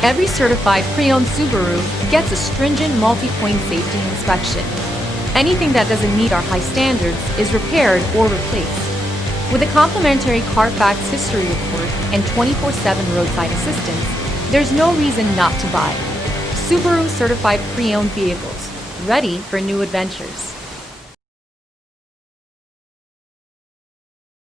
Every certified pre-owned Subaru gets a stringent multi-point safety inspection. Anything that doesn't meet our high standards is repaired or replaced. With a complimentary Carfax history report and 24/7 roadside assistance, there's no reason not to buy. Subaru certified pre-owned vehicles, ready for new adventures.